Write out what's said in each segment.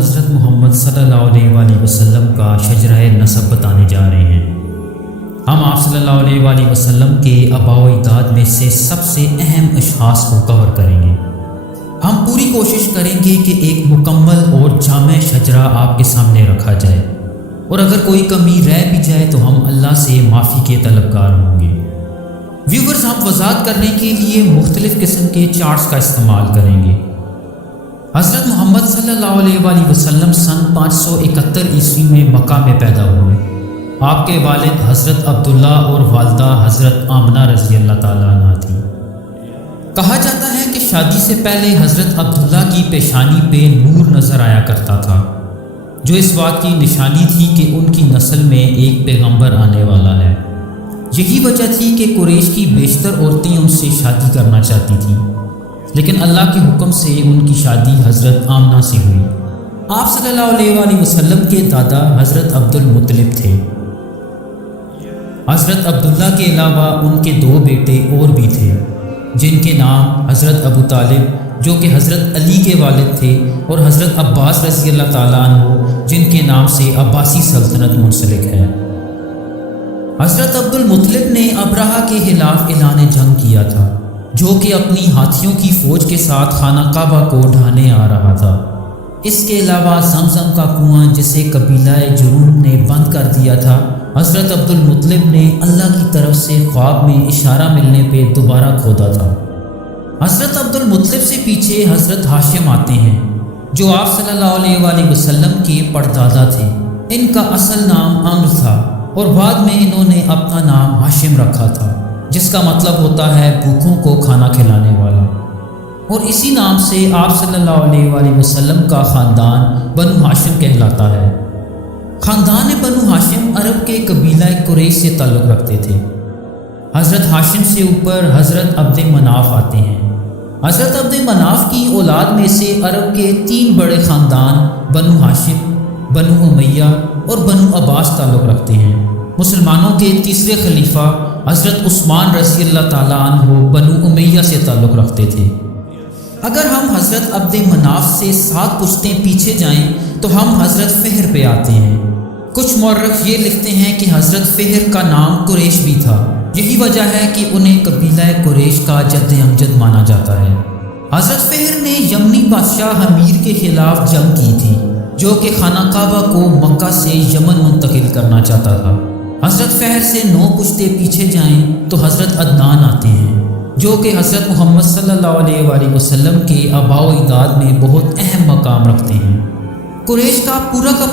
حضرت محمد صلی اللہ علیہ وآلہ وسلم کا شجرہ نسب بتانے جا رہے ہیں۔ ہم آپ صلی اللہ علیہ وآلہ وسلم کے آباء و اجداد میں سے سب سے اہم اشخاص کو کور کریں گے۔ ہم پوری کوشش کریں گے کہ ایک مکمل اور جامع شجرہ آپ کے سامنے رکھا جائے، اور اگر کوئی کمی رہ بھی جائے تو ہم اللہ سے معافی کے طلبگار ہوں گے۔ ویورز، ہم وضاحت کرنے کے لیے مختلف قسم کے چارٹس کا استعمال کریں گے۔ حضرت محمد صلی اللہ علیہ وآلہ وسلم سن 571 عیسوی میں مکہ میں پیدا ہوئے۔ آپ کے والد حضرت عبداللہ اور والدہ حضرت آمنہ رضی اللہ تعالیٰ عنہ تھی۔ کہا جاتا ہے کہ شادی سے پہلے حضرت عبداللہ کی پیشانی پہ نور نظر آیا کرتا تھا، جو اس بات کی نشانی تھی کہ ان کی نسل میں ایک پیغمبر آنے والا ہے۔ یہی وجہ تھی کہ قریش کی بیشتر عورتیں ان سے شادی کرنا چاہتی تھیں، لیکن اللہ کے حکم سے ان کی شادی حضرت آمنہ سے ہوئی۔ آپ صلی اللہ علیہ وآلہ وسلم کے دادا حضرت عبد المطلب تھے۔ حضرت عبداللہ کے علاوہ ان کے 2 بیٹے اور بھی تھے، جن کے نام حضرت ابو طالب جو کہ حضرت علی کے والد تھے، اور حضرت عباس رضی اللہ تعالیٰ عنہ جن کے نام سے عباسی سلطنت منسلک ہے۔ حضرت عبد المطلب نے ابرہہ کے خلاف اعلان جنگ کیا تھا، جو کہ اپنی ہاتھیوں کی فوج کے ساتھ خانہ کعبہ کو ڈھانے آ رہا تھا۔ اس کے علاوہ زمزم کا کنواں جسے قبیلہ جرہم نے بند کر دیا تھا، حضرت عبد المطلب نے اللہ کی طرف سے خواب میں اشارہ ملنے پہ دوبارہ کھودا تھا۔ حضرت عبد المطلب سے پیچھے حضرت ہاشم آتے ہیں، جو آپ صلی اللہ علیہ وآلہ وسلم کے پردادا تھے۔ ان کا اصل نام عمرو تھا، اور بعد میں انہوں نے اپنا نام ہاشم رکھا تھا، جس کا مطلب ہوتا ہے بھوکوں کو کھانا کھلانے والا، اور اسی نام سے آپ صلی اللہ علیہ وآلہ وسلم کا خاندان بنو ہاشم کہلاتا ہے۔ خاندان بنو ہاشم عرب کے قبیلہ قریش سے تعلق رکھتے تھے۔ حضرت ہاشم سے اوپر حضرت عبد مناف آتے ہیں۔ حضرت عبد مناف کی اولاد میں سے عرب کے 3 بڑے خاندان بنو ہاشم، بنو امیہ اور بنو عباس تعلق رکھتے ہیں۔ مسلمانوں کے تیسرے خلیفہ حضرت عثمان رضی اللہ تعالیٰ عنہ بنو امیہ سے تعلق رکھتے تھے۔ اگر ہم حضرت عبد مناف سے 7 پشتیں پیچھے جائیں تو ہم حضرت فہر پہ آتے ہیں۔ کچھ مورخ یہ لکھتے ہیں کہ حضرت فہر کا نام قریش بھی تھا، یہی وجہ ہے کہ انہیں قبیلہ قریش کا جد امجد مانا جاتا ہے۔ حضرت فہر نے یمنی بادشاہ حمیر کے خلاف جنگ کی تھی، جو کہ خانہ کعبہ کو مکہ سے یمن منتقل کرنا چاہتا تھا۔ حضرت فہر سے 9 پشتے پیچھے جائیں تو حضرت عدنان آتے ہیں، جو کہ حضرت محمد صلی اللہ علیہ وآلہ وسلم کے آباء و اجداد میں بہت اہم مقام رکھتے ہیں۔ قریش کا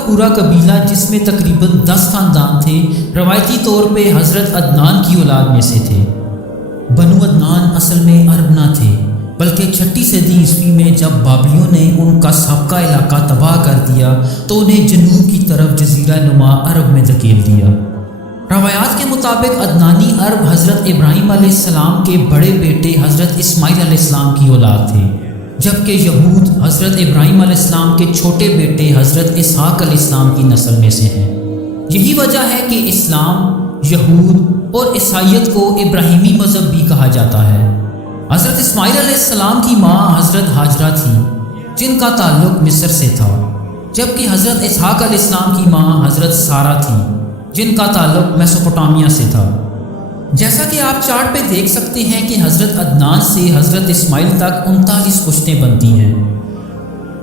پورا قبیلہ، جس میں تقریباً 10 خاندان تھے، روایتی طور پہ حضرت عدنان کی اولاد میں سے تھے۔ بنو عدنان اصل میں عرب نہ تھے، بلکہ 6 صدی عیسوی میں جب بابلیوں نے ان کا سابقہ علاقہ تباہ کر دیا تو انہیں جنوب کی طرف جزیرہ نما عرب میں دھکیل دیا۔ روایات کے مطابق عدنانی عرب حضرت ابراہیم علیہ السلام کے بڑے بیٹے حضرت اسماعیل علیہ السلام کی اولاد تھے، جبکہ یہود حضرت ابراہیم علیہ السلام کے چھوٹے بیٹے حضرت اسحاق علیہ السلام کی نسل میں سے ہیں۔ یہی وجہ ہے کہ اسلام، یہود اور عیسائیت کو ابراہیمی مذہب بھی کہا جاتا ہے۔ حضرت اسماعیل علیہ السلام کی ماں حضرت ہاجرہ تھی، جن کا تعلق مصر سے تھا، جبکہ حضرت اسحاق علیہ السلام کی ماں حضرت سارہ تھی، جن کا تعلق میسوپوٹامیہ سے تھا۔ جیسا کہ آپ چارٹ پہ دیکھ سکتے ہیں کہ حضرت عدنان سے حضرت اسماعیل تک 39 پشتیں بنتی ہیں۔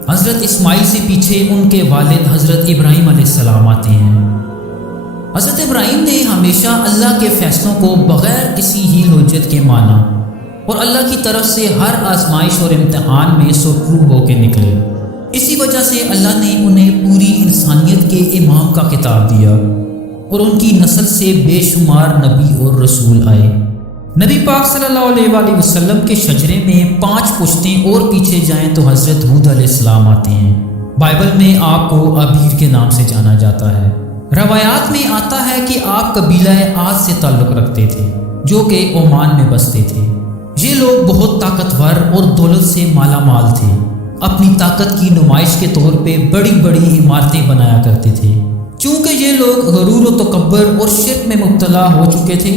حضرت اسماعیل سے پیچھے ان کے والد حضرت ابراہیم علیہ السلام آتے ہیں۔ حضرت ابراہیم نے ہمیشہ اللہ کے فیصلوں کو بغیر کسی ہیل و حجت کے مانا، اور اللہ کی طرف سے ہر آزمائش اور امتحان میں سرخرو ہو کے نکلے۔ اسی وجہ سے اللہ نے انہیں پوری انسانیت کے امام کا خطاب دیا، اور ان کی نسل سے بے شمار نبی اور رسول آئے۔ نبی پاک صلی اللہ علیہ وآلہ وسلم کے شجرے میں 5 پشتیں اور پیچھے جائیں تو حضرت ہود علیہ السلام آتے ہیں۔ بائبل میں آپ کو ابیر کے نام سے جانا جاتا ہے۔ روایات میں آتا ہے کہ آپ قبیلہ عاد سے تعلق رکھتے تھے، جو کہ عمان میں بستے تھے۔ یہ لوگ بہت طاقتور اور دولت سے مالا مال تھے۔ اپنی طاقت کی نمائش کے طور پہ بڑی بڑی عمارتیں بنایا کرتے تھے۔ چونکہ یہ لوگ غرور و تکبر اور شرک میں مبتلا ہو چکے تھے،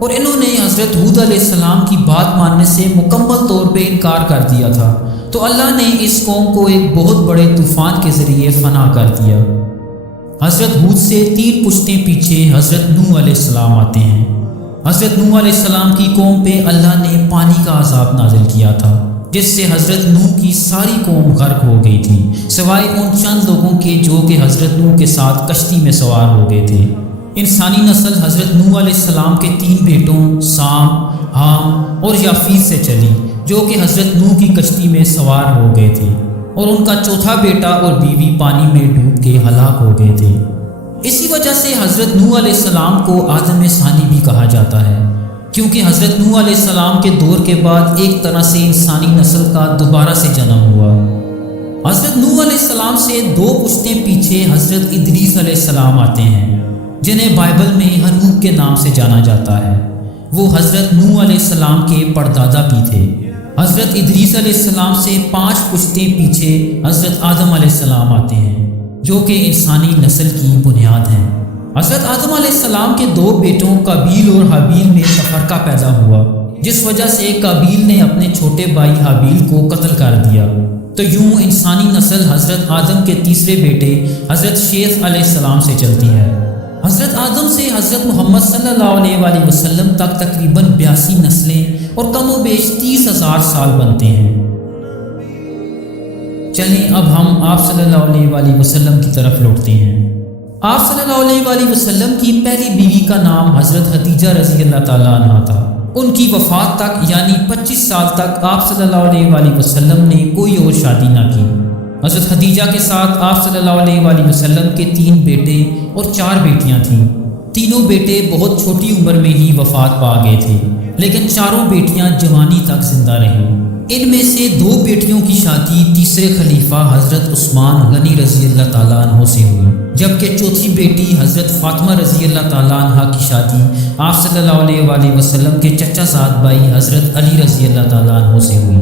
اور انہوں نے حضرت ہود علیہ السلام کی بات ماننے سے مکمل طور پہ انکار کر دیا تھا، تو اللہ نے اس قوم کو ایک بہت بڑے طوفان کے ذریعے فنا کر دیا۔ حضرت ہود سے 3 پشتیں پیچھے حضرت نوح علیہ السلام آتے ہیں۔ حضرت نوح علیہ السلام کی قوم پہ اللہ نے پانی کا عذاب نازل کیا تھا، جس سے حضرت نوح کی ساری قوم غرق ہو گئی تھی، سوائے ان چند لوگوں کے جو کہ حضرت نوح کے ساتھ کشتی میں سوار ہو گئے تھے۔ انسانی نسل حضرت نوح علیہ السلام کے 3 بیٹوں سام، حام اور یافیت سے چلی، جو کہ حضرت نوح کی کشتی میں سوار ہو گئے تھے، اور ان کا چوتھا بیٹا اور بیوی پانی میں ڈوب کے ہلاک ہو گئے تھے۔ اسی وجہ سے حضرت نوح علیہ السلام کو آدم ثانی بھی کہا جاتا ہے، کیونکہ حضرت نوح علیہ السلام کے دور کے بعد ایک طرح سے انسانی نسل کا دوبارہ سے جنم ہوا۔ حضرت نوح علیہ السلام سے 2 پشتیں پیچھے حضرت ادریس علیہ السلام آتے ہیں، جنہیں بائبل میں ہنوک کے نام سے جانا جاتا ہے۔ وہ حضرت نوح علیہ السلام کے پردادا بھی تھے۔ حضرت ادریس علیہ السلام سے 5 پشتیں پیچھے حضرت آدم علیہ السلام آتے ہیں، جو کہ انسانی نسل کی بنیاد ہیں۔ حضرت آدم علیہ السلام کے 2 بیٹوں قابیل اور حابیل میں تفرقہ پیدا ہوا، جس وجہ سے قابیل نے اپنے چھوٹے بھائی حابیل کو قتل کر دیا۔ تو یوں انسانی نسل حضرت آدم کے تیسرے بیٹے حضرت شیث علیہ السلام سے چلتی ہے۔ حضرت آدم سے حضرت محمد صلی اللہ علیہ وآلہ وسلم تک تقریباً 82 نسلیں اور کم و بیش 30,000 سال بنتے ہیں۔ چلیں اب ہم آپ صلی اللہ علیہ وآلہ وسلم کی طرف لوٹتے ہیں۔ آپ صلی اللہ علیہ وآلہ وسلم کی پہلی بیوی کا نام حضرت خدیجہ رضی اللہ تعالیٰ عنہا تھا۔ ان کی وفات تک یعنی 25 سال تک آپ صلی اللہ علیہ وآلہ وسلم نے کوئی اور شادی نہ کی۔ حضرت خدیجہ کے ساتھ آپ صلی اللہ علیہ وآلہ وسلم کے 3 بیٹے اور 4 بیٹیاں تھیں۔ تینوں بیٹے بہت چھوٹی عمر میں ہی وفات پا گئے تھے، لیکن 4 بیٹیاں جوانی تک زندہ رہیں۔ ان میں سے 2 بیٹیوں کی شادی تیسرے خلیفہ حضرت عثمان غنی رضی اللہ تعالیٰ عنہ سے ہوئی، جبکہ چوتھی بیٹی حضرت فاطمہ رضی اللہ تعالیٰ عنہ کی شادی آپ صلی اللہ علیہ وآلہ وسلم کے چچا زاد بھائی حضرت علی رضی اللہ تعالیٰ عنہ سے ہوئی۔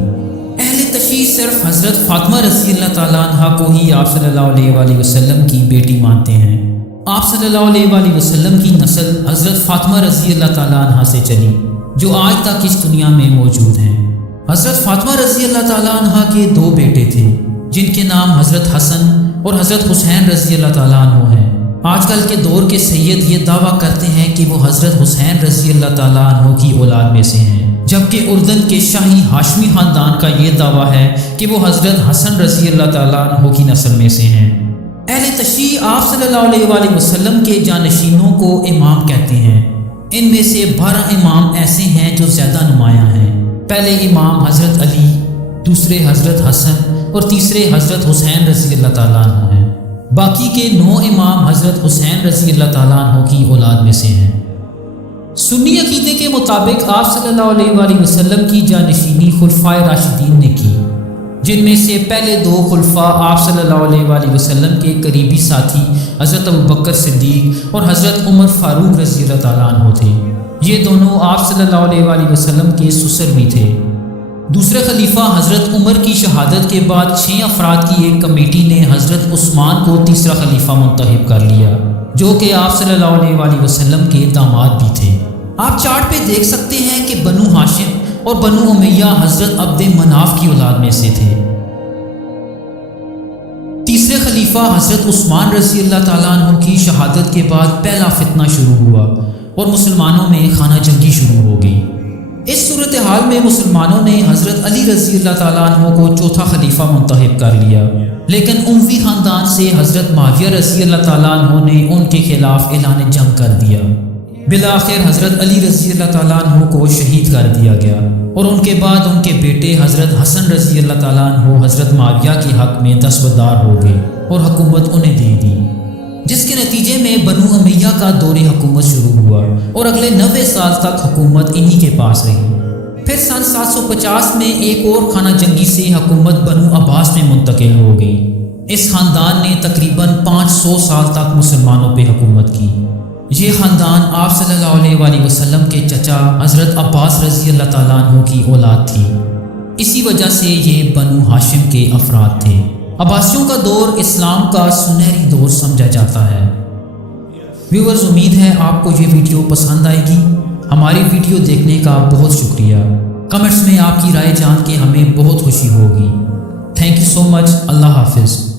اہل تشیع صرف حضرت فاطمہ رضی اللہ تعالیٰ عنہ کو ہی آپ صلی اللہ علیہ وآلہ وسلم کی بیٹی مانتے ہیں۔ آپ صلی اللہ علیہ وآلہ وسلم کی نسل حضرت فاطمہ رضی اللہ تعالیٰ عنہ سے چلی، جو آج تک اس دنیا میں موجود ہیں۔ حضرت فاطمہ رضی اللہ تعالیٰ عنہ کے 2 بیٹے تھے، جن کے نام حضرت حسن اور حضرت حسین رضی اللہ تعالیٰ عنہ ہیں۔ آج کل کے دور کے سید یہ دعویٰ کرتے ہیں کہ وہ حضرت حسین رضی اللہ تعالیٰ عنہ کی اولاد میں سے ہیں، جبکہ اردن کے شاہی ہاشمی خاندان کا یہ دعویٰ ہے کہ وہ حضرت حسن رضی اللہ تعالیٰ عنہ کی نسل میں سے ہیں۔ اہل تشیع آپ صلی اللہ علیہ وآلہ وسلم کے جانشینوں کو امام کہتے ہیں۔ ان میں سے 12 امام ایسے ہیں جو زیادہ نمایاں ہیں۔ پہلے امام حضرت علی، دوسرے حضرت حسن اور تیسرے حضرت حسین رضی اللہ تعالیٰ عنہ ہیں۔ باقی کے 9 امام حضرت حسین رضی اللہ تعالیٰ عنہ کی اولاد میں سے ہیں۔ سنی عقیدے کے مطابق آپ صلی اللہ علیہ وآلہ وسلم کی جانشینی خلفائے راشدین نے کی، جن میں سے پہلے 2 خلفاء آپ صلی اللہ علیہ وآلہ وسلم کے قریبی ساتھی حضرت ابوبکر صدیق اور حضرت عمر فاروق رضی اللہ تعالیٰ عنہ تھے۔ یہ دونوں آپ صلی اللہ علیہ وآلہ وسلم کے سسر بھی تھے۔ دوسرے خلیفہ حضرت عمر کی شہادت کے بعد 6 افراد کی ایک کمیٹی نے حضرت عثمان کو تیسرا خلیفہ منتخب کر لیا، جو کہ آپ صلی اللہ علیہ وآلہ وسلم کے داماد بھی تھے۔ آپ چارٹ پہ دیکھ سکتے ہیں کہ بنو ہاشم اور بنو امیہ حضرت عبد مناف کی اولاد میں سے تھے۔ تیسرے خلیفہ حضرت عثمان رضی اللہ تعالیٰ عنہ کی شہادت کے بعد پہلا فتنہ شروع ہوا اور مسلمانوں میں خانہ جنگی شروع ہو گئی۔ اس صورتحال میں مسلمانوں نے حضرت علی رضی اللہ تعالیٰ عنہ کو چوتھا خلیفہ منتخب کر لیا، لیکن اموی خاندان سے حضرت معاویہ رضی اللہ تعالیٰ عنہ نے ان کے خلاف اعلان جنگ کر دیا۔ بالآخر حضرت علی رضی اللہ تعالیٰ عنہ کو شہید کر دیا گیا، اور ان کے بعد ان کے بیٹے حضرت حسن رضی اللہ تعالیٰ عنہ حضرت معاویہ کے حق میں دستبردار ہو گئے اور حکومت انہیں دے دی، جس کے نتیجے میں بنو امیہ کا دور حکومت شروع ہوا اور اگلے 90 سال تک حکومت انہی کے پاس رہی۔ پھر سن 750 میں ایک اور خانہ جنگی سے حکومت بنو عباس میں منتقل ہو گئی۔ اس خاندان نے تقریباً 500 سال تک مسلمانوں پہ حکومت کی۔ یہ خاندان آپ صلی اللہ علیہ وآلہ وسلم کے چچا حضرت عباس رضی اللہ تعالیٰ عنہ کی اولاد تھی، اسی وجہ سے یہ بنو ہاشم کے افراد تھے۔ عباسیوں کا دور اسلام کا سنہری دور سمجھا جاتا ہے۔ ویورز، امید ہے آپ کو یہ ویڈیو پسند آئے گی۔ ہماری ویڈیو دیکھنے کا بہت شکریہ۔ کمنٹس میں آپ کی رائے جان کے ہمیں بہت خوشی ہوگی۔ تھینک یو سو مچ. اللہ حافظ.